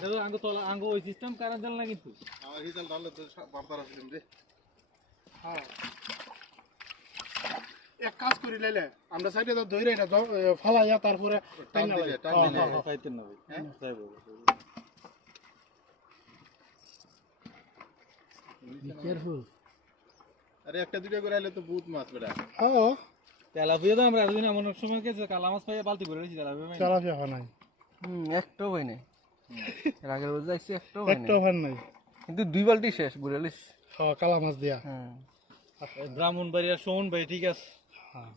দেখো আঙ্গো তলা আঙ্গো ওই সিস্টেম কারেন্ট জাল না কিন্তু আমার হিজাল ঢাললে তো বারবার আসলাম রে। হ্যাঁ এক কাজ করি লাইলে আমরা সাইডে তো ধইরে এটা ফালাইয়া তারপরে টান দিলে চাইতেন না ভাই চাইবো কেয়ারফুল আরে একটা দুইটা করে আইলে তো বহুত মাছ বেটা। হ্যাঁ তেলাপিয়া তো আমরা এতদিন এমন এক সময় গেছে কালা মাছ পাইয়া বালতি করে রেখেছি তেলাপিয়া চালা ফিয়া নাই একটাও হয় নাই এর আগের বছর যাইছি একটাও হয় নাই একটাও ভান নাই কিন্তু 2 বালতি শেষ বুড়ালিস হ্যাঁ কালা মাছ দিয়া হ্যাঁ ব্রাহ্মণবাড়িয়া সুমন ভাই ঠিক আছে হ্যাঁ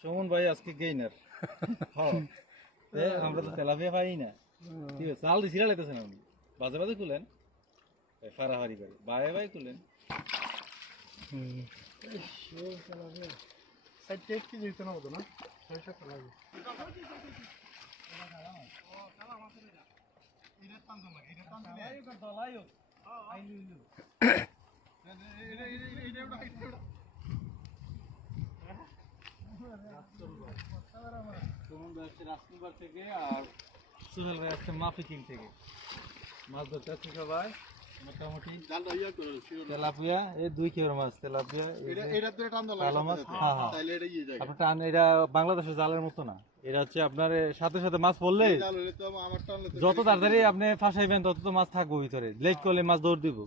সুমন ভাই আজকে গেইনার আমরা তো তেলাপিয়া পাই না ঠিক আছে চাল দিছিলা লেতেছেন আপনি বাজে বাজে খুলেন ফারাহারি করে বায়ে বাই খুলেন সাইড টেট কি যেতে না হতো না পয়সা তো লাগে সুমন ভাই আসছে রাজকুমার থেকে আর সোহেল ভাই আসছে মাফিকিং থেকে মাছ ধরতে আসছে সবাই মোটামুটি জালটা ইয়া করে শিওর। তেলাপিয়া এই 2 কিলোর মাছ তেলাপিয়া এটা ধরে টান দাও কালো মাছ হ্যাঁ হ্যাঁ তাইলে এটা ইয়ে যায়। আপনার টান এটা বাংলাদেশের জালের মতো না এটা হচ্ছে আপনার সাথে সাথে মাছ পড়লে জাল হলে তো আমার টানলে তো যত তাড়াতাড়ি আপনি ফাঁসাইবেন তত তো মাছ থাকবো ভিতরে লেট করলে মাছ দৌড় দিব